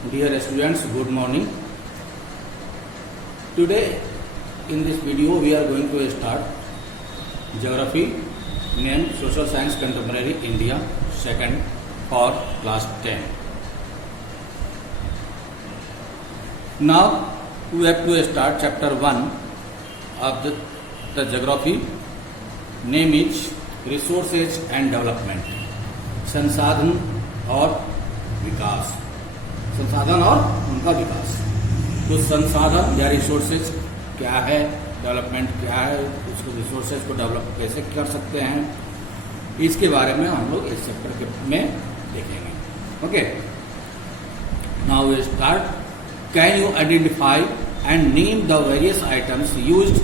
Dear students, good morning. Today in this video we are going to start Geography named Social Science Contemporary India second for class 10. Now we have to start chapter 1 of the geography. Name is Resources and Development. संसाधन और विकास, संसाधन और उनका विकास। तो संसाधन या resources क्या है, डेवलपमेंट क्या है, उसको रिसोर्सेज को डेवलप कैसे कर सकते हैं, इसके बारे में हम लोग इस चैप्टर में देखेंगे। Okay, now we start. Can you identify and name the various items used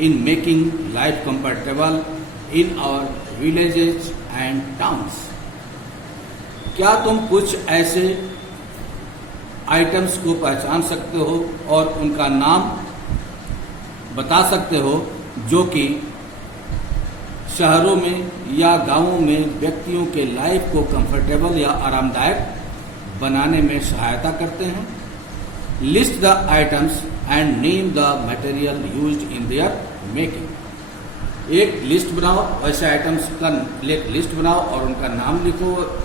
in making life comfortable in our villages and towns. क्या तुम कुछ ऐसे आइटम्स को पहचान सकते हो और उनका नाम बता सकते हो जो कि शहरों में या गांवों में व्यक्तियों के लाइफ को कंफर्टेबल या आरामदायक बनाने में सहायता करते हैं। List the items and name the material used in their making. एक लिस्ट बनाओ, ऐसे आइटम्स का एक लिस्ट बनाओ और उनका नाम लिखो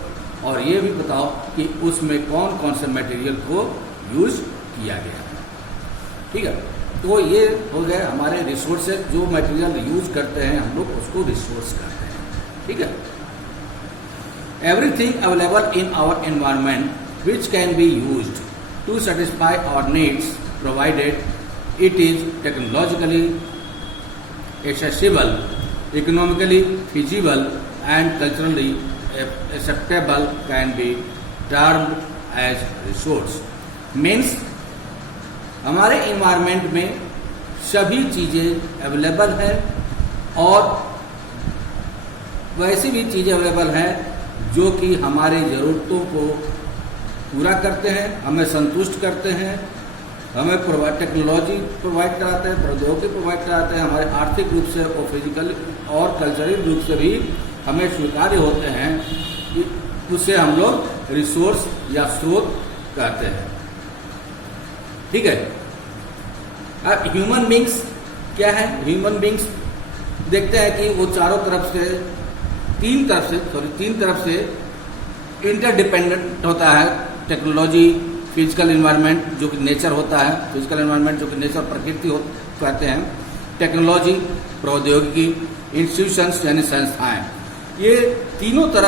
और ये भी बताओ कि उसमें कौन कौन से मटेरियल को यूज किया गया है। ठीक है, तो ये हो गए हमारे रिसोर्सेज। जो मटेरियल यूज करते हैं हम लोग उसको रिसोर्स कहते हैं। ठीक है, everything available in our environment which can be used to satisfy our needs provided it is technologically accessible, economically feasible and culturally acceptable can be termed as resource। Means हमारे इन्वायरमेंट में सभी चीजें available हैं और वैसी भी चीजें available हैं जो कि हमारी जरूरतों को पूरा करते हैं, हमें संतुष्ट करते हैं, हमें टेक्नोलॉजी प्रोवाइड कराते हैं, प्रौद्योगिकी प्रोवाइड कराते हैं, हमारे आर्थिक रूप से और फिजिकल और कल्चरल रूप से भी हमें स्वीकार्य होते हैं। उससे हम लोग रिसोर्स या स्रोत कहते हैं। ठीक है, अब ह्यूमन बींग्स क्या है? ह्यूमन बींग्स देखते हैं कि वो तीन तरफ से इंटरडिपेंडेंट होता है। टेक्नोलॉजी, फिजिकल एनवायरनमेंट जो कि नेचर होता है, फिजिकल एनवायरनमेंट जो कि नेचर प्रकृति कहते हैं, टेक्नोलॉजी, प्रौद्योगिकी, इंस्टीट्यूशंस यानी संस्थाएं, ये तीनों को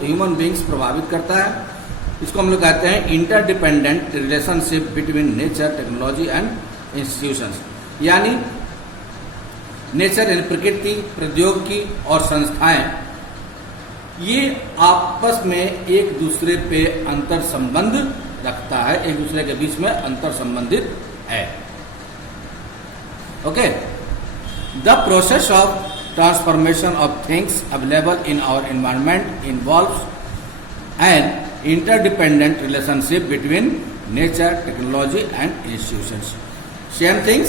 ह्यूमन बींग्स प्रभावित करता है। इसको हम लोग कहते हैं interdependent relationship between nature, technology and institutions. यानी नेचर यानी प्रकृति, प्रौद्योगिकी और संस्थाएं, ये आपस में एक दूसरे पे अंतर संबंध रखता है, एक दूसरे के बीच में अंतर संबंधित है। Okay, the process of transformation of things available in our environment involves an interdependent relationship between nature, technology and institutions। Same things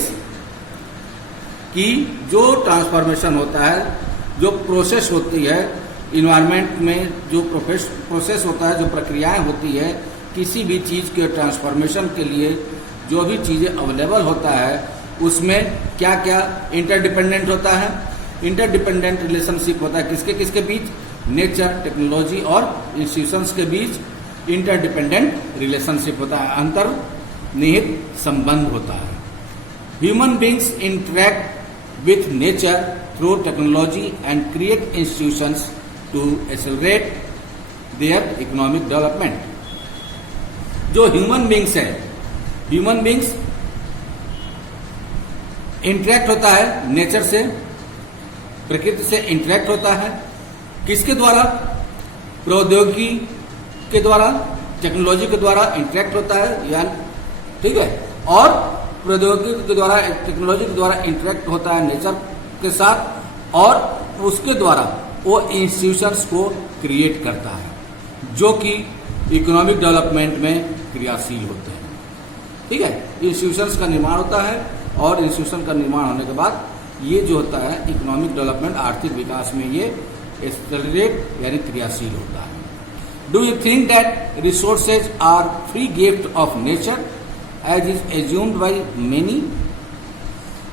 कि जो ट्रांसफॉर्मेशन होता है, जो प्रोसेस होती है इन्वायरमेंट में, जो प्रोसेस होता है, जो प्रक्रियाएं होती है किसी भी चीज के ट्रांसफॉर्मेशन के लिए, जो भी चीजें अवेलेबल होता है उसमें क्या क्या इंटरडिपेंडेंट होता है। इंटरडिपेंडेंट रिलेशनशिप होता है किसके बीच? नेचर, टेक्नोलॉजी और इंस्टीट्यूशंस के बीच इंटरडिपेंडेंट रिलेशनशिप होता है, अंतर्निहित संबंध होता है। Human beings interact with nature through technology and create institutions to accelerate their economic development. जो ह्यूमन बींग्स है, ह्यूमन बींग्स इंटरेक्ट होता है नेचर से, प्रकृति से इंटरेक्ट होता है। किसके द्वारा? प्रौद्योगिकी के द्वारा, टेक्नोलॉजी के द्वारा इंटरेक्ट होता है, यानी ठीक है, और प्रौद्योगिकी के द्वारा, टेक्नोलॉजी के द्वारा इंटरेक्ट होता है नेचर के साथ, और उसके द्वारा वो इंस्टीट्यूशंस को क्रिएट करता है जो कि इकोनॉमिक डेवलपमेंट में क्रियाशील होते हैं। ठीक है, इंस्टीट्यूशंस का निर्माण होता है और इंस्टीट्यूशन का निर्माण होने के बाद ये जो होता है इकोनॉमिक डेवलपमेंट, आर्थिक विकास में ये एक्सेलरेट यानी क्रियाशील होता है। Do you think that resources are free gift of nature as is assumed by many?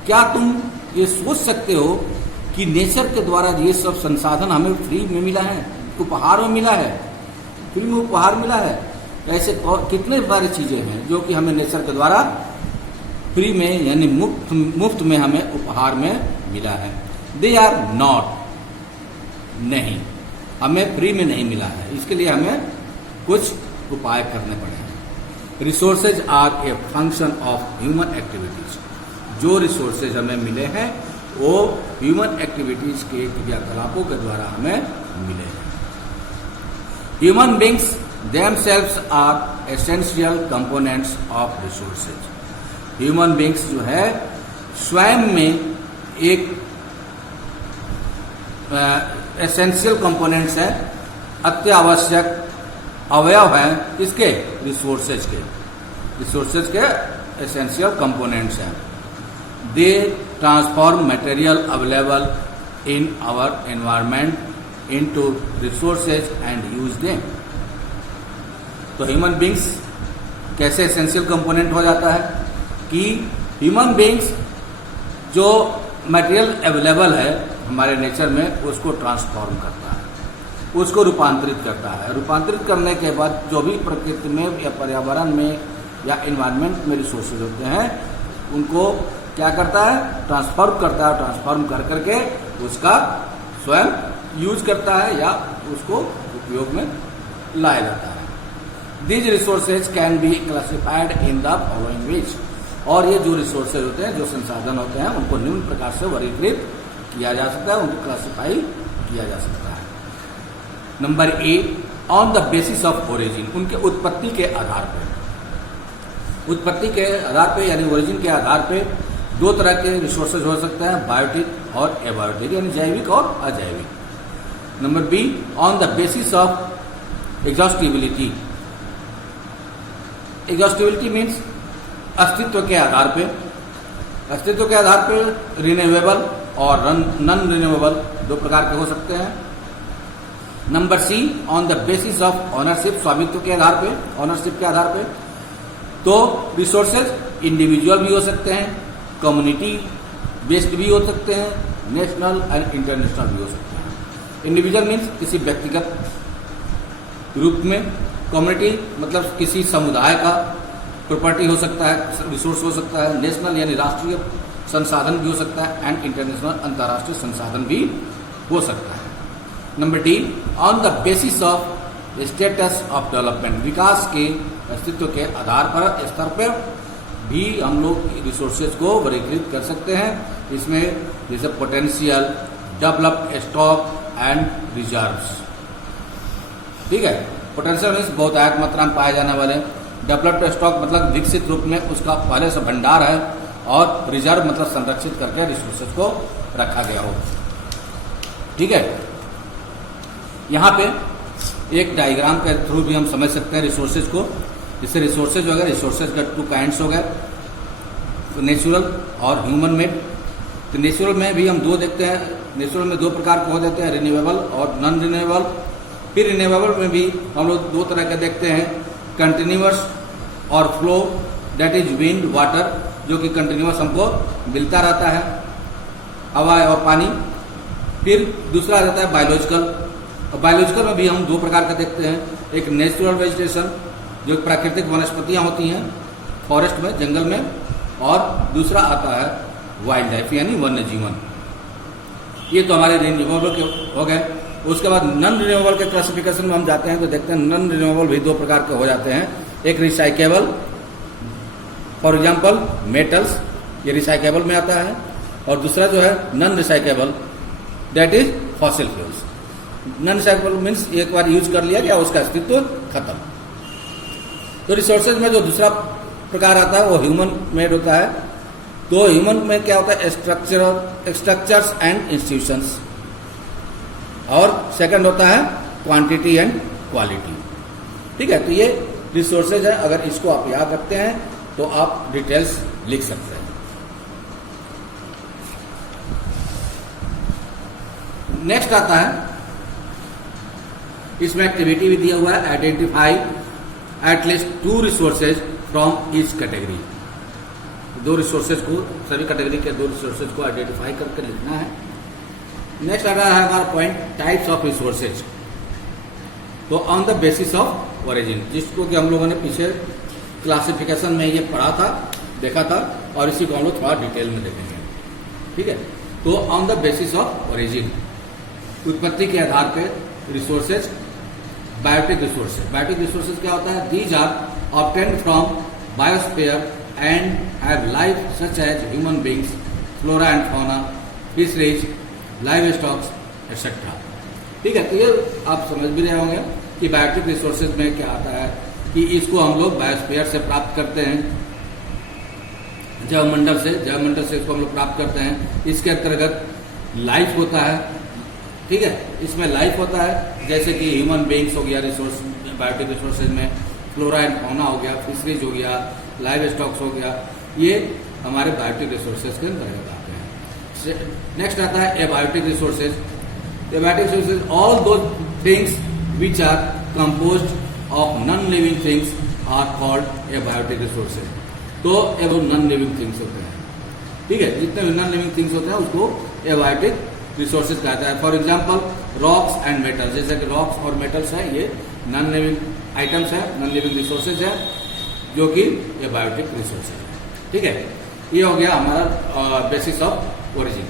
क्या तुम ये सोच सकते हो कि नेचर के द्वारा ये सब संसाधन हमें फ्री में मिला है, उपहार में मिला है, फ्री में उपहार मिला है? ऐसे कितने सारी चीजें हैं जो कि हमें नेचर के द्वारा फ्री में यानी मुफ्त में हमें उपहार में मिला है। दे आर नॉट, नहीं, हमें फ्री में नहीं मिला है, इसके लिए हमें कुछ उपाय करने पड़े हैं। Resources are a function of human activities, जो रिसोर्सेज हमें मिले हैं वो ह्यूमन एक्टिविटीज के क्रियाकलापों के द्वारा हमें मिले हैं। Human beings themselves are essential components of resources. Human beings जो है स्वयं में एक एसेंशियल कंपोनेंट्स है, अत्यावश्यक अवयव हैं किसके? रिसोर्सेज के एसेंशियल कंपोनेंट्स हैं। They transform material available in our environment into resources and use them. तो ह्यूमन बींग्स कैसे एसेंशियल कंपोनेंट हो जाता है कि ह्यूमन बींग्स जो मटेरियल अवेलेबल है हमारे नेचर में उसको ट्रांसफॉर्म करता है, उसको रूपांतरित करता है। रूपांतरित करने के बाद जो भी प्रकृति में या पर्यावरण में या इन्वायरमेंट में रिसोर्सेज होते हैं उनको क्या करता है? ट्रांसफॉर्म करता है। ट्रांसफॉर्म कर करके उसका स्वयं यूज करता है या उसको उपयोग में लाया जाता है। These resources can be classified in the following ways। और ये जो रिसोर्सेज होते हैं, जो संसाधन होते हैं, उनको निम्न प्रकार से वर्गीकृत किया जा सकता है, उनको क्लासिफाई किया जा सकता है। Number A, on the basis of origin, उनके उत्पत्ति के आधार पर। उत्पत्ति के आधार पर यानी ओरिजिन के आधार पर दो तरह के रिसोर्सेज हो सकते हैं, बायोटिक और एबायोटिक, यानी जैविक और अजैविक। Number B, on the basis of exhaustibility. Exhaustibility means अस्तित्व के आधार पे, अस्तित्व के आधार पे रिन्यूएबल और नॉन रिन्यूएबल दो प्रकार के हो सकते हैं। Number C, on the basis of ownership, स्वामित्व के आधार पे, ऑनरशिप के आधार पे। तो रिसोर्सेज इंडिविजुअल भी हो सकते हैं, कम्युनिटी बेस्ड भी हो सकते हैं, नेशनल एंड इंटरनेशनल भी हो सकते हैं। इंडिविजुअल मीन्स किसी व्यक्तिगत रूप में, कम्युनिटी मतलब किसी समुदाय का प्रॉपर्टी हो सकता है, रिसोर्स हो सकता है, नेशनल यानी राष्ट्रीय संसाधन भी हो सकता है, एंड इंटरनेशनल अंतर्राष्ट्रीय संसाधन भी हो सकता है। Number D, on the basis of status of development, विकास के अस्तित्व के आधार पर, स्तर पर भी हम लोग रिसोर्सेज को वर्गीकृत कर सकते हैं। इसमें जैसे potential, developed stock and reserves. ठीक है, पोटेंशियल मीन्स बहुतायत मात्रा में पाए जाने वाले, डेवलप्ड स्टॉक मतलब विकसित रूप में उसका पहले से भंडार है, और रिजर्व मतलब संरक्षित करके रिसोर्सेज को रखा गया हो। ठीक है, यहाँ पे एक डायग्राम के थ्रू भी हम समझ सकते हैं रिसोर्सेज को। इससे रिसोर्सेज वगैरह, रिसोर्सेज का टू काइंड्स हो गए, नेचुरल और ह्यूमन मेड। तो नेचुरल में भी हम दो देखते हैं, नेचुरल में दो प्रकार के हो जाते हैं, रिन्यूएबल और नॉन रिन्यूएबल। फिर रिन्यूएबल में भी हम लोग दो तरह के देखते हैं, कंटिन्यूअस और flow, that is wind water, जो कि कंटिन्यूअस हमको मिलता रहता है, हवा और पानी। फिर दूसरा आ जाता है बायोलॉजिकल। बायोलॉजिकल में भी हम दो प्रकार का देखते हैं, एक नेचुरल वेजिटेशन जो प्राकृतिक वनस्पतियाँ होती हैं फॉरेस्ट में, जंगल में, और दूसरा आता है वाइल्ड लाइफ यानी वन्य जीवन। ये तो हमारे रिन्यूएबल के हो गए। उसके बाद नॉन रिन्यूएबल के क्लासिफिकेशन में हम जाते हैं तो देखते हैं नॉन रिन्यूएबल भी दो प्रकार के हो जाते हैं, एक रिसाइकेबल, फॉर एग्जांपल मेटल्स, ये रिसाइकेबल में आता है, और दूसरा जो है non recyclable, that is fossil fuels. Non recyclable means एक बार यूज कर लिया गया, उसका अस्तित्व खत्म। तो रिसोर्सेज में जो दूसरा प्रकार आता है वो ह्यूमन मेड होता है। तो ह्यूमन में क्या होता है? स्ट्रक्चर्स एंड इंस्टीट्यूशंस, और सेकंड होता है क्वांटिटी एंड क्वालिटी। ठीक है, तो ये रिसोर्सेज है, अगर इसको आप याद रखते हैं तो आप डिटेल्स लिख सकते हैं। नेक्स्ट आता है इसमें एक्टिविटी भी दिया हुआ है, identify at least 2 resources from each category. 2 resources को, सभी कैटेगरी के 2 रिसोर्सेज को आइडेंटिफाई करके लिखना है। नेक्स्ट आ रहा है हमारा पॉइंट टाइप्स ऑफ रिसोर्सेज। तो on the basis of origin, जिसको कि हम लोगों ने पीछे क्लासिफिकेशन में ये पढ़ा था, देखा था, और इसी को हम लोग थोड़ा डिटेल में देखेंगे। ठीक है, तो on the basis of origin, उत्पत्ति के आधार पे resources, biotic resources. Biotic resources क्या होता है? These are obtained from biosphere and have life such as human beings, flora and fauna, fisheries, live stocks etcetera. ठीक है, तो ये आप समझ भी रहे होंगे कि बायोटिक रिसोर्सेज में क्या आता है कि इसको हम लोग बायोस्फीयर से प्राप्त करते हैं, जैवमंडल से इसको हम लोग प्राप्त करते हैं। इसके अंतर्गत लाइफ होता है। ठीक है, इसमें लाइफ होता है, जैसे कि ह्यूमन बींग्स हो गया रिसोर्स, बायोटिक रिसोर्सेज में फ्लोरा एंड फौना हो गया, फिशरीज हो गया, लाइव स्टॉक्स हो गया, ये हमारे बायोटिक रिसोर्सेज के अंतर्गत आते हैं। नेक्स्ट आता है abiotic resources. Abiotic resources all those things which are composed of non living things are called abiotic resources. तो ये वो नॉन लिविंग थिंग्स होते हैं। ठीक है, जितने भी नॉन लिविंग थिंग्स होते हैं उसको एबायोटिक रिसोर्सेज कहता है। For example rocks and metals, जैसे कि रॉक्स और मेटल्स है, ये नॉन लिविंग आइटम्स है, नॉन लिविंग रिसोर्सेज है, जो कि एबायोटिक रिसोर्सेज है। ठीक है, ये हो गया हमारा बेसिस ऑफ ओरिजिन।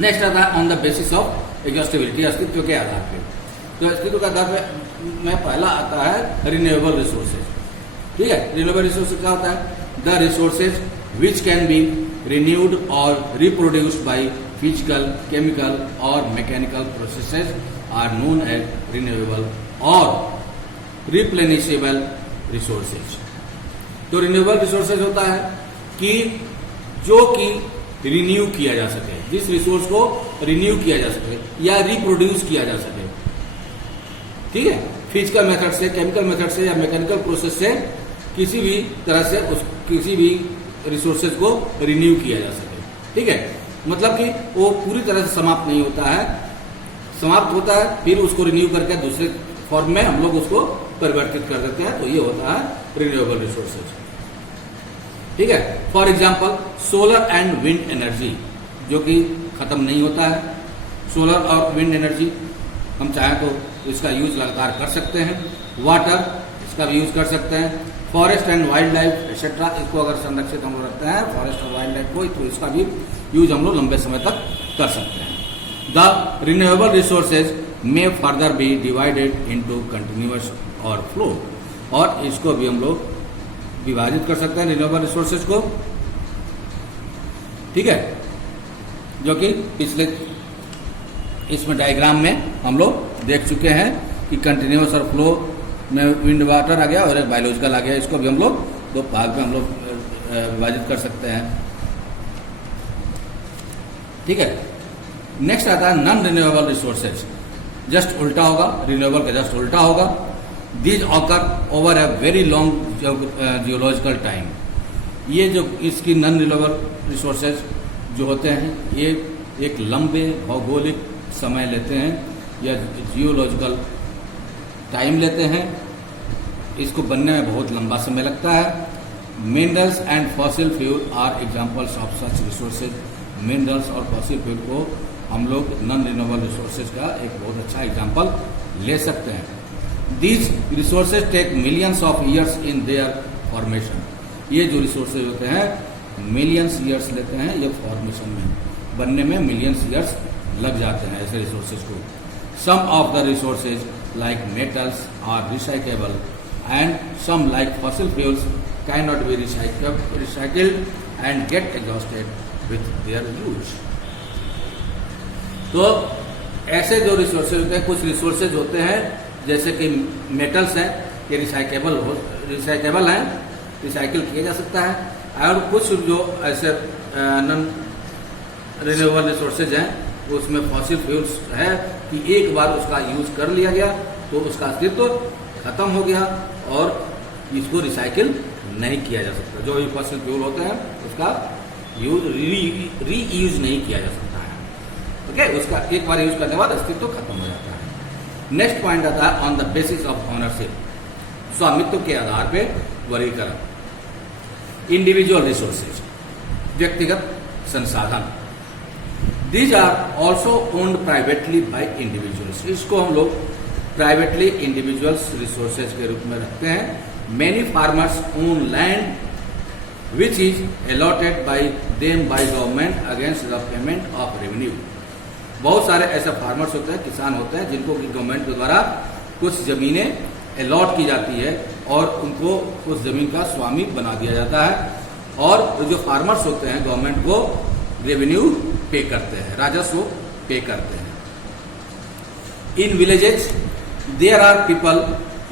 नेक्स्ट आता है on the basis of exhaustibility, अस्तित्व के आधार पे। तो अस्तित्व के आधार पे में पहला आता है रिन्यूएबल रिसोर्सेज। ठीक है, रिन्यूएबल रिसोर्सेज क्या होता है? The resources which can be renewed और रिप्रोड्यूस्ड बाई फिजिकल, केमिकल और mechanical processes are known as renewable और रिप्लेनिशेबल रिसोर्सेज। तो रिन्यूएबल रिसोर्सेज होता है कि जो कि रिन्यू किया जा सके, जिस रिसोर्स को रिन्यू किया जा सके या रिप्रोड्यूस किया जा सके। ठीक है, फिजिकल मेथड से, केमिकल मेथड से या मैकेनिकल प्रोसेस से किसी भी तरह से किसी भी रिसोर्सेज को रिन्यू किया जा सके। ठीक है, मतलब कि वो पूरी तरह से समाप्त नहीं होता है, समाप्त होता है फिर उसको रिन्यू करके दूसरे फॉर्म में हम लोग उसको परिवर्तित कर देते हैं। तो ये होता है रिन्यूएबल रिसोर्सेज। ठीक है, for example solar and wind energy, जो कि खत्म नहीं होता है। सोलर और विंड एनर्जी हम चाहें तो इसका यूज लगातार कर सकते हैं। वाटर, इसका भी यूज कर सकते हैं। Forest and wild life etcetera, इसको अगर संरक्षित हम लोग रखते हैं फॉरेस्ट और वाइल्ड लाइफ को, तो इसका भी यूज हम लोग लंबे समय तक कर सकते हैं। The renewable resources may further be divided into continuous और फ्लो, और इसको भी हम लोग विभाजित कर सकते हैं रिन्यूएबल रिसोर्सेज को। ठीक है, जो कि पिछले इसमें डायग्राम में हम लोग देख चुके हैं कि कंटिन्यूअस और फ्लो में विंड वाटर आ गया और एक बायोलॉजिकल आ गया। इसको भी हम लोग 2 भाग में हम लोग विभाजित कर सकते हैं। ठीक है, नेक्स्ट आता है नॉन रिन्यूएबल रिसोर्सेज। जस्ट उल्टा होगा, रिन्यूएबल का जस्ट उल्टा होगा। These occur over a very long geological time. ये जो इसकी नॉन रिन्यूएबल रिसोर्सेज जो होते हैं, ये एक लंबे भौगोलिक समय लेते हैं या जियोलॉजिकल टाइम लेते हैं। इसको बनने में बहुत लंबा समय लगता है। Minerals and fossil fuel are examples of such resources. Minerals और फॉसिल फ्यूल को हम लोग नॉन रिन्यूएबल रिसोर्सेज का एक बहुत अच्छा एग्जांपल ले सकते हैं। These resources take millions of years in their formation. ये जो रिसोर्सेज होते हैं मिलियंस ईयर्स लेते हैं, ये फॉर्मेशन में बनने में मिलियंस ईयर्स लग जाते हैं ऐसे रिसोर्सेज को। Some of the resources like metals are recyclable and some like fossil fuels cannot be recycled and get exhausted with their use। तो ऐसे जो रिसोर्सेज होते हैं, कुछ रिसोर्सेज होते हैं जैसे कि मेटल्स हैं, ये रिसाइकेबल हैं, रिसाइकिल किया जा सकता है। और कुछ जो ऐसे नॉन रिन्यूएबल रिसोर्सेज हैं उसमें फॉसिल फ्यूल्स है कि एक बार उसका यूज कर लिया गया तो उसका अस्तित्व खत्म हो गया और इसको रिसाइकिल नहीं किया जा सकता। जो भी फॉसिल फ्यूल होते हैं उसका यूज रीयूज नहीं किया जा सकता है। ओके, उसका एक बार यूज करने के बाद अस्तित्व खत्म हो जाता है। नेक्स्ट पॉइंट आता है on the basis of ownership, स्वामित्व के आधार पे वर्गीकरण। इंडिविजुअल रिसोर्सेज, व्यक्तिगत संसाधन, these are also owned privately by individuals, इसको हम लोग प्राइवेटली इंडिविजुअल्स रिसोर्सेज के रूप में रखते हैं। Many farmers own land which is allotted by them by government against the payment of revenue. बहुत सारे ऐसे फार्मर्स होते हैं, किसान होते हैं, जिनको कि गवर्नमेंट के द्वारा कुछ जमीनें अलॉट की जाती है और उनको उस जमीन का स्वामी बना दिया जाता है, और जो फार्मर्स होते हैं गवर्नमेंट को रेवेन्यू पे करते हैं, राजस्व पे करते हैं। In villages there are people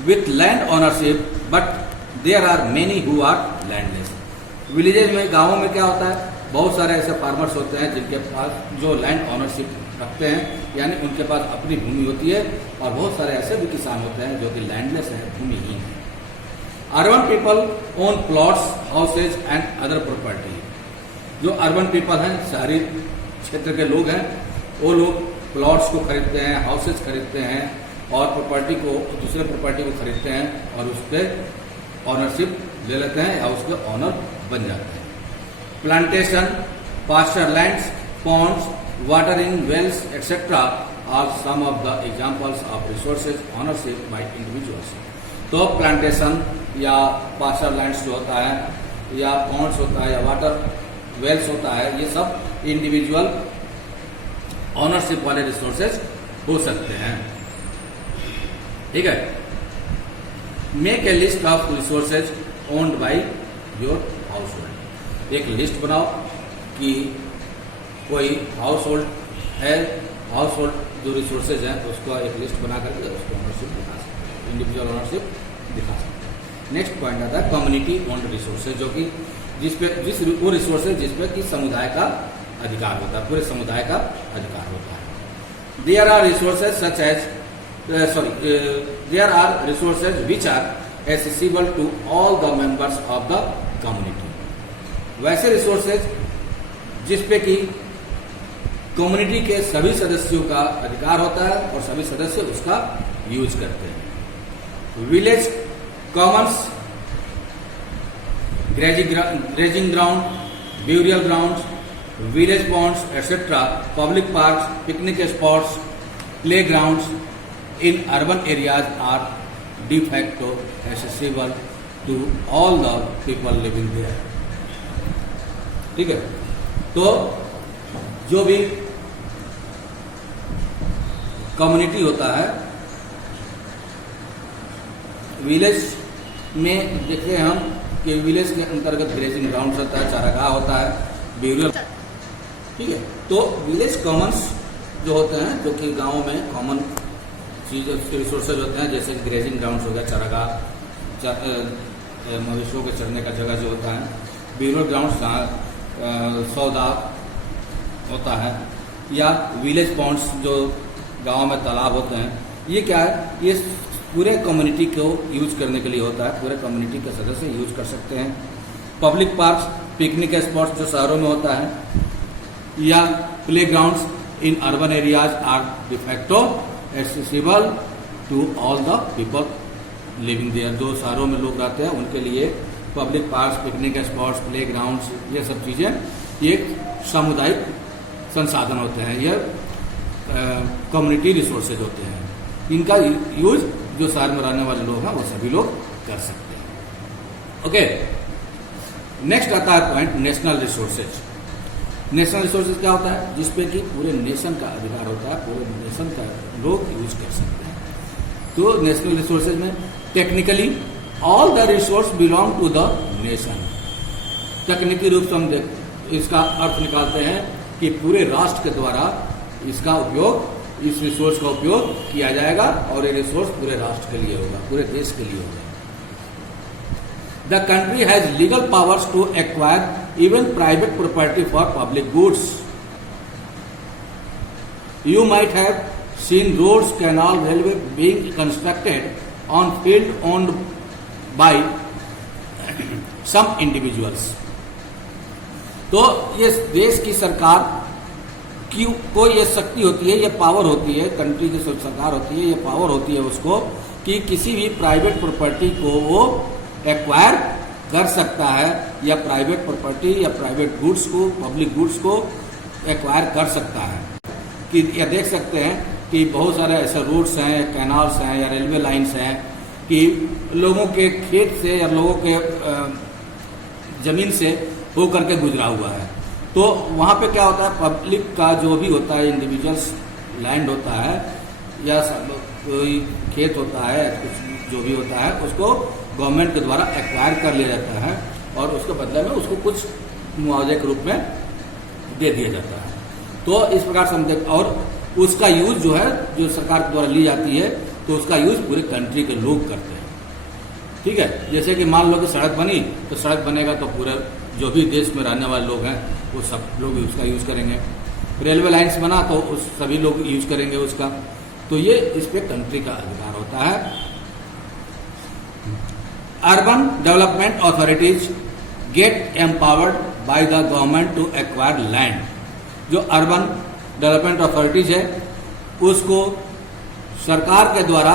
with land ownership but there are many who are landless. Villages में, गांवों में क्या होता है, बहुत सारे ऐसे फार्मर्स होते हैं जिनके पास जो लैंड ओनरशिप रखते हैं, यानी उनके पास अपनी भूमि होती है, और बहुत सारे ऐसे भी किसान होते हैं जो कि लैंडलेस हैं, भूमिहीन हैं। Urban people own plots, houses and other property. जो अर्बन पीपल हैं, शहरी क्षेत्र के लोग हैं, वो लोग प्लॉट्स को खरीदते हैं, हाउसेज खरीदते हैं, और प्रॉपर्टी को, दूसरे प्रॉपर्टी को खरीदते हैं और उस पर ऑनरशिप ले लेते हैं या उसके ऑनर बन जाते हैं। Plantation, pasture lands, ponds, watering wells, etc. are some of the examples of resources ownership by individuals. तो प्लांटेशन या पास्चर लैंड्स जो होता है, या पॉन्ड्स होता है, या वाटर वेल्स होता है, ये सब इंडिविजुअल ऑनरशिप वाले रिसोर्सेज हो सकते हैं। ठीक है। Make a list of resources owned by your house hold. एक लिस्ट बनाओ कि कोई हाउस होल्ड है, हाउस होल्ड जो रिसोर्सेज हैं उसको एक लिस्ट बना करके उसको ऑनरशिप दिखा सकते हैं, इंडिविजुअल ऑनरशिप दिखा सकते हैं। नेक्स्ट पॉइंट आता है कम्युनिटी ओन्ड रिसोर्सेज, जो कि वो रिसोर्सेज जिस पे कि समुदाय का अधिकार होता है, पूरे समुदाय का अधिकार होता है। There are resources such as there are resources which are accessible to all the members of the community. वैसे रिसोर्सेज जिसपे कि कम्युनिटी के सभी सदस्यों का अधिकार होता है और सभी सदस्य उसका यूज करते हैं। Village commons, grazing ground, burial grounds, village ponds etcetera, public parks, picnic spots, playgrounds in urban areas are de facto accessible to all the people living there। ठीक है। तो जो भी कम्युनिटी होता है, विलेज में देखते हैं हम कि विलेज के अंतर्गत ग्रेजिंग ग्राउंड होता है, चारागाह होता है, ब्यूरियल, ठीक है। तो विलेज कॉमन्स जो होते हैं, जो कि गाँव में कॉमन चीज रिसोर्सेज होते हैं, जैसे ग्रेजिंग ग्राउंड हो गया, चारागाह, मवेशियों के चरने का जगह जो होता है, ब्यूरियल ग्राउंड सौदा होता है, या विलेज पॉन्ड्स जो गांव में तालाब होते हैं, ये क्या है, ये पूरे कम्युनिटी को यूज करने के लिए होता है, पूरे कम्युनिटी के सदस्य यूज कर सकते हैं। पब्लिक पार्क्स, पिकनिक स्पॉट्स जो शहरों में होता है, या playgrounds in urban areas are de facto accessible to all the people living there। जो शहरों में लोग रहते हैं उनके लिए public parks, picnic spots, play grounds, ये सब चीजें एक सामुदायिक संसाधन होते हैं, ये कम्युनिटी रिसोर्सेज होते हैं। इनका यूज जो शहर में रहने वाले लोग हैं वो सभी लोग कर सकते हैं। ओके। नेक्स्ट आता है point national resources. National resources क्या होता है, जिसपे कि पूरे नेशन का अधिकार होता है, पूरे नेशन का लोग यूज कर सकते हैं। तो नेशनल रिसोर्सेज में technically all the resource belong to the nation. तकनीकी रूप से हम इसका अर्थ निकालते हैं कि पूरे राष्ट्र के द्वारा इसका उपयोग, इस रिसोर्स का उपयोग किया जाएगा, और ये रिसोर्स पूरे राष्ट्र के लिए होगा, पूरे देश के लिए होगा। The country has legal powers to acquire even private property for public goods. You might have seen roads, canal, railway being constructed on field owned by some individuals. तो ये देश की सरकार की को ये शक्ति होती है, ये पावर होती है, कंट्री की सरकार होती है, ये पावर होती है उसको कि किसी भी प्राइवेट प्रॉपर्टी को वो एक्वायर कर सकता है, या प्राइवेट प्रॉपर्टी या प्राइवेट गुड्स को, पब्लिक गुड्स को एक्वायर कर सकता है। कि ये देख सकते हैं कि बहुत सारे ऐसे रोड्स हैं, कैनाल्स हैं या रेलवे लाइंस हैं कि लोगों के खेत से या लोगों के ज़मीन से हो करके गुजरा हुआ है। तो वहाँ पे क्या होता है, पब्लिक का जो भी होता है, इंडिविजुअल्स लैंड होता है या कोई खेत होता है, कुछ जो भी होता है, उसको गवर्नमेंट के द्वारा एक्वायर कर लिया जाता है और उसके बदले में उसको कुछ मुआवजे के रूप में दे दिया जाता है। तो इस प्रकार से हम देख, और उसका यूज जो है, जो सरकार के द्वारा ली जाती है, तो उसका यूज पूरे कंट्री के लोग करते हैं। ठीक है, जैसे कि मान लो कि सड़क बनी, तो सड़क बनेगा तो पूरे जो भी देश में रहने वाले लोग हैं वो सब लोग उसका यूज करेंगे। रेलवे लाइंस बना तो उस सभी लोग यूज करेंगे उसका। तो ये इस पे कंट्री का अधिकार होता है। Urban development authorities get empowered by the government to acquire land. जो अर्बन डेवलपमेंट अथॉरिटीज है उसको सरकार के द्वारा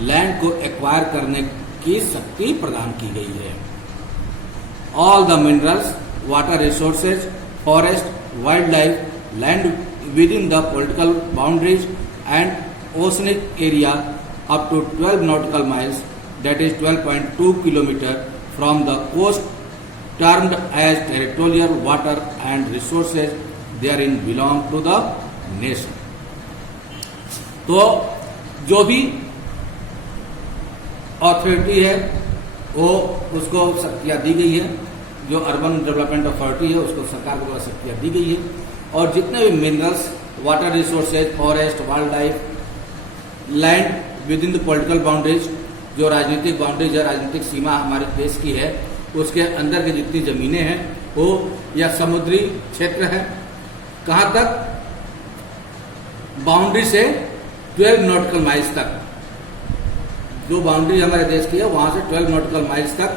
लैंड को एक्वायर करने की शक्ति प्रदान की गई है। All the minerals, water resources, forest, wildlife, land within the political boundaries and oceanic area up to 12 nautical miles, that is 12.2 kilometer from the coast, termed as territorial water and resources therein belong to the nation। तो जो भी authority है वो उसको शक्तियाँ दी गई है, जो अर्बन डेवलपमेंट अथॉरिटी है उसको सरकार के द्वारा शक्तियाँ दी गई है, और जितने भी minerals, water resources, forest, wildlife, land within the political boundaries, जो राजनीतिक बाउंड्रीज है, राजनीतिक सीमा हमारे देश की है, उसके अंदर की जितनी जमीनें हैं वो, या समुद्री क्षेत्र है, कहाँ तक, बाउंड्री से 12 nautical miles तक, जो बाउंड्री हमारे देश की है वहां से 12 nautical miles तक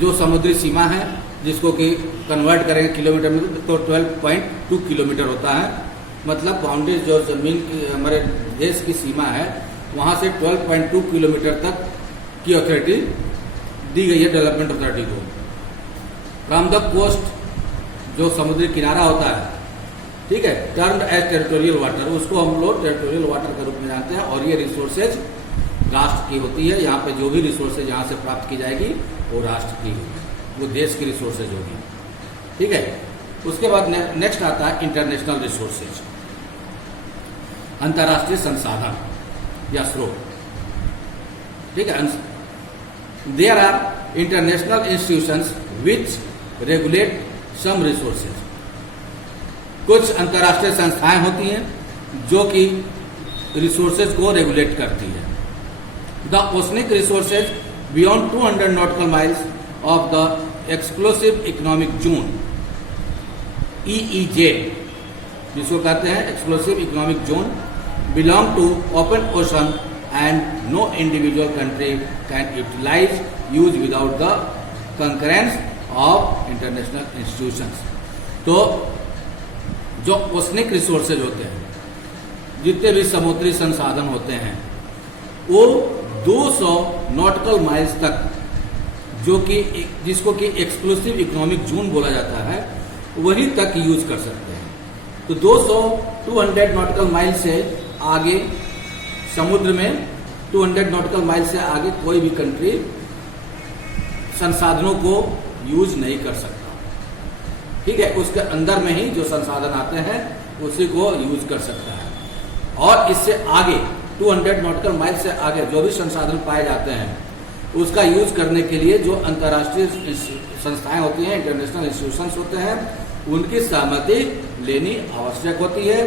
जो समुद्री सीमा है, जिसको कि कन्वर्ट करेंगे किलोमीटर में तो 12.2 किलोमीटर होता है। मतलब बाउंड्री जो जमीन की हमारे देश की सीमा है वहां से 12.2 किलोमीटर तक की अथॉरिटी दी गई है डेवलपमेंट अथॉरिटी को। फ्रॉम द कोस्ट, जो समुद्री किनारा होता है, ठीक है, टर्म्ड एज टेरिटोरियल वाटर, उसको हम लोग टेरिटोरियल वाटर के रूप में जानते हैं। और ये रिसोर्सेज राष्ट्र की होती है। यहाँ पे जो भी रिसोर्सेज यहाँ से प्राप्त की जाएगी वो राष्ट्र की होगी, वो देश की रिसोर्सेज होगी। ठीक है, उसके बाद नेक्स्ट आता है इंटरनेशनल रिसोर्सेज, अंतर्राष्ट्रीय संसाधन या स्रोत। ठीक है, there are international institutions which regulate some resources. कुछ अंतर्राष्ट्रीय संस्थाएं होती हैं जो कि रिसोर्सेज को रेगुलेट करती है। The oceanic resources beyond 200 nautical miles of the exclusive economic zone EEZ, जिसको कहते हैं exclusive economic zone, belong to open ocean and no individual country can utilize use without the concurrence of international institutions. तो जो oceanic resources होते हैं, जितने भी समुद्री संसाधन होते हैं, वो 200 nautical miles तक, जो कि जिसको कि एक्सक्लूसिव इकोनॉमिक जोन बोला जाता है, वहीं तक यूज कर सकते हैं। तो 200 nautical miles से आगे समुद्र में 200 nautical miles से आगे कोई भी कंट्री संसाधनों को यूज नहीं कर सकता। ठीक है, उसके अंदर में ही जो संसाधन आते हैं उसी को यूज कर सकता है। और इससे आगे 200 nautical miles से आगे जो भी संसाधन पाए जाते हैं उसका यूज करने के लिए जो अंतर्राष्ट्रीय संस्थाएं होती हैं, इंटरनेशनल इंस्टीट्यूशंस होते हैं, उनकी सहमति लेनी आवश्यक होती है।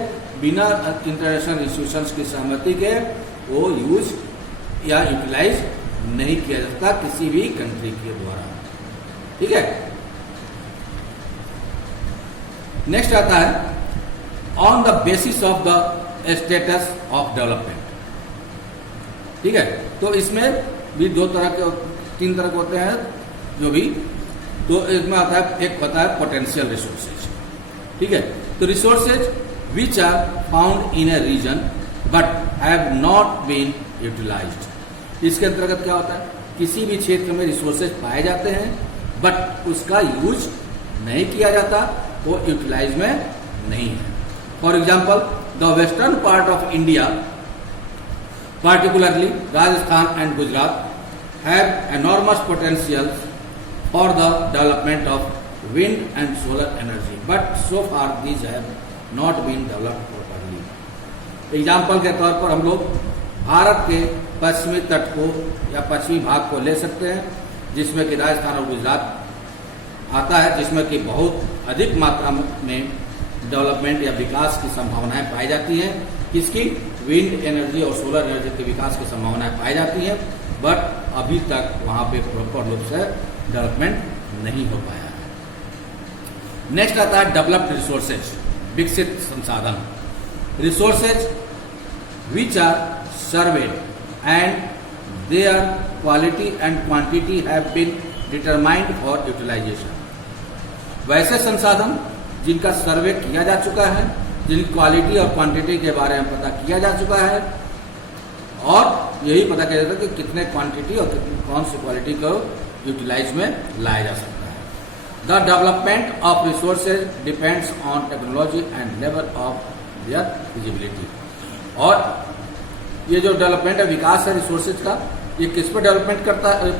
बिना इंटरनेशनल इंस्टीट्यूशंस की सहमति के वो यूज या यूटिलाइज नहीं किया जा सकता किसी भी कंट्री के द्वारा। ठीक है, नेक्स्ट आता है on the basis of the status of development. ठीक है, तो इसमें भी तीन तरह के होते हैं जो भी। तो इसमें आता है, एक होता है पोटेंशियल रिसोर्सेज। ठीक है, तो resources which are found in a region but have not been utilized. इसके अंतर्गत क्या होता है, किसी भी क्षेत्र में रिसोर्सेज पाए जाते हैं बट उसका यूज नहीं किया जाता, वो यूटिलाइज में नहीं है। For example, the western part of India, particularly Rajasthan and Gujarat, have enormous potentials for the development of wind and solar energy, but so far these have not been developed properly. Example के तौर पर हम लोग भारत के पश्चिमी तट को या पश्चिमी भाग को ले सकते हैं, जिसमें कि राजस्थान और गुजरात आता है, जिसमें कि बहुत अधिक मात्रा में डेवलपमेंट या विकास की संभावनाएं पाई जाती हैं। किसकी? विंड एनर्जी और सोलर एनर्जी के विकास की संभावनाएं पाई जाती हैं, बट अभी तक वहां पे प्रॉपर रूप से डेवलपमेंट नहीं हो पाया है। नेक्स्ट आता है डेवलप्ड रिसोर्सेज, विकसित संसाधन। Resources which are surveyed and their quality and quantity have been determined for utilization. वैसे संसाधन जिनका सर्वे किया जा चुका है, जिनकी क्वालिटी और क्वांटिटी के बारे में पता किया जा चुका है, और यही पता किया जाता है कि कितने क्वांटिटी और कौन सी क्वालिटी को यूटिलाइज में लाया जा सकता है। The development of resources depends on technology and level of their feasibility. और ये जो डेवलपमेंट है, विकास है रिसोर्सेज का, ये किस पर डेवलपमेंट करता है,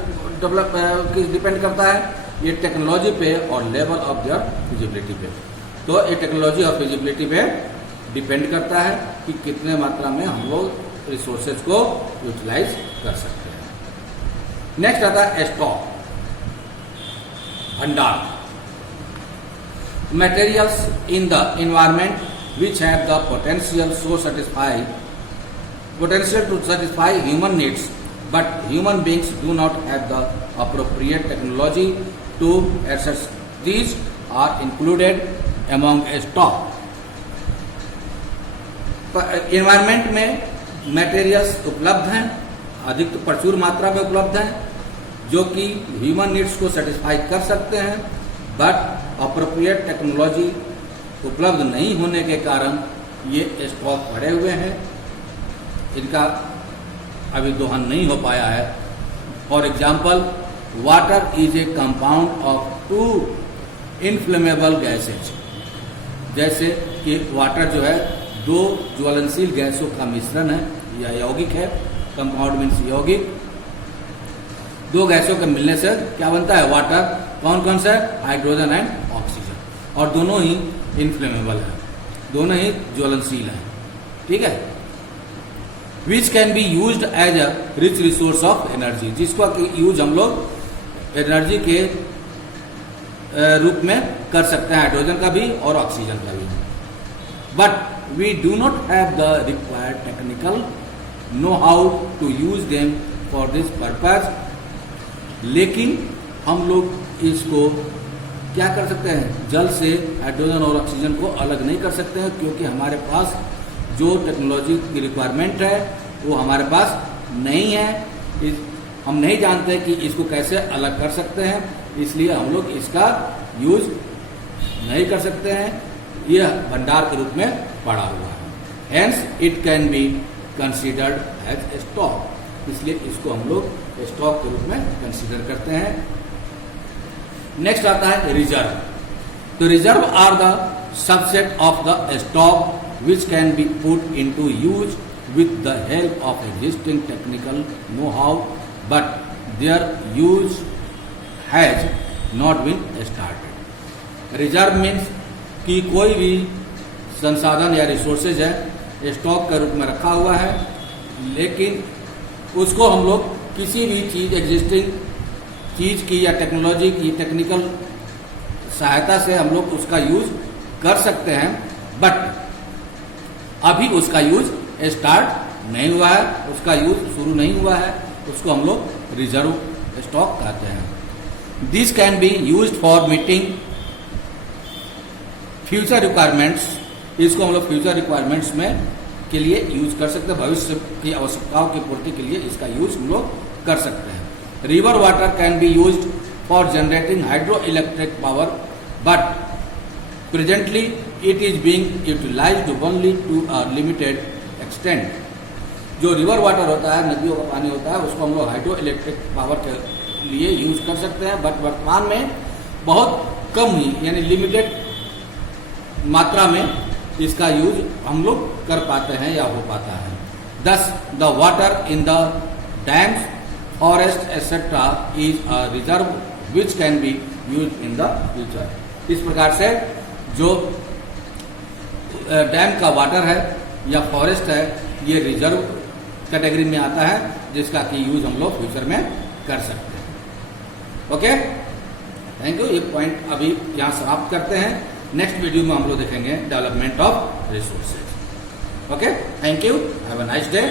डिपेंड करता है? ये टेक्नोलॉजी पे और लेवल ऑफ देयर फिजिबिलिटी पे। तो ये टेक्नोलॉजी और फिजिबिलिटी पे डिपेंड करता है कि कितने मात्रा में हम लोग रिसोर्सेज को यूटिलाइज कर सकते हैं। नेक्स्ट आता है स्टॉक, भंडार। Materials in the environment which have the potential to satisfy human needs, but human beings do not have the appropriate technology to access these are included among stock। Environment में materials उपलब्ध हैं, अधिक प्रचुर मात्रा में उपलब्ध हैं, जो कि ह्यूमन नीड्स को सेटिस्फाई कर सकते हैं, बट अप्रोप्रिएट टेक्नोलॉजी उपलब्ध नहीं होने के कारण ये स्टॉक पड़े हुए हैं, इनका अभी दोहन नहीं हो पाया है। For example, water is a compound of two inflammable gases. जैसे कि वाटर जो है दो ज्वलनशील गैसों का मिश्रण है या यौगिक है, कंपाउंड मीन्स यौगिक। दो गैसों के मिलने से क्या बनता है? वाटर। कौन कौन सा है? Hydrogen and oxygen. और दोनों ही इनफ्लेमेबल है, दोनों ही ज्वलनशील हैं, ठीक है। Which can be used as a rich resource of energy, जिसको यूज हम लोग एनर्जी के रूप में कर सकते हैं, हाइड्रोजन का भी और ऑक्सीजन का भी। But we do not have the required technical know how to use them for this purpose. लेकिन हम लोग इसको क्या कर सकते हैं? जल से हाइड्रोजन और ऑक्सीजन को अलग नहीं कर सकते हैं, क्योंकि हमारे पास जो टेक्नोलॉजी की रिक्वायरमेंट है वो हमारे पास नहीं है। हम नहीं जानते कि इसको कैसे अलग कर सकते हैं, इसलिए हम लोग इसका यूज नहीं कर सकते हैं। यह भंडार के रूप में पड़ा हुआ है, hence it can be considered as stock. इसलिए इसको हम लोग स्टॉक के रूप में कंसीडर करते हैं। नेक्स्ट आता है रिजर्व। तो reserve are the subset of the stock which can be put into use with the help of existing technical know-how, but their use has not been started। Reserve means कि कोई भी संसाधन या resources है stock के रूप में रखा हुआ है, लेकिन उसको हम लोग किसी भी चीज एग्जिस्टिंग चीज की या टेक्नोलॉजी की टेक्निकल सहायता से हम लोग उसका यूज कर सकते हैं, बट अभी उसका यूज स्टार्ट नहीं हुआ है, उसका यूज शुरू नहीं हुआ है, उसको हम लोग रिजर्व स्टॉक कहते हैं। This can be used for meeting future requirements. इसको हम लोग फ्यूचर रिक्वायरमेंट्स में के लिए यूज कर सकते हैं, भविष्य की आवश्यकताओं की पूर्ति के लिए इसका यूज हम लोग कर सकते हैं। River water can be used for generating hydro electric power, but presently it is being utilized only to a limited extent. जो रिवर वाटर होता है, नदियों का पानी होता है, उसको हम लोग हाइड्रो इलेक्ट्रिक पावर के लिए यूज कर सकते हैं, बट वर्तमान में बहुत कम ही यानी लिमिटेड मात्रा में इसका यूज हम लोग कर पाते हैं या हो पाता है। दस the water in the dams, forest etcetera is a reserve which can B use in the future. इस प्रकार से जो डैम का वाटर है या फॉरेस्ट है, ये रिजर्व कैटेगरी में आता है, जिसका की यूज हम लोग फ्यूचर में कर सकते हैं। Okay, thank you. ये पॉइंट अभी यहाँ समाप्त करते हैं। नेक्स्ट वीडियो में हम लोग देखेंगे development of resources. Okay, thank you, have a nice day.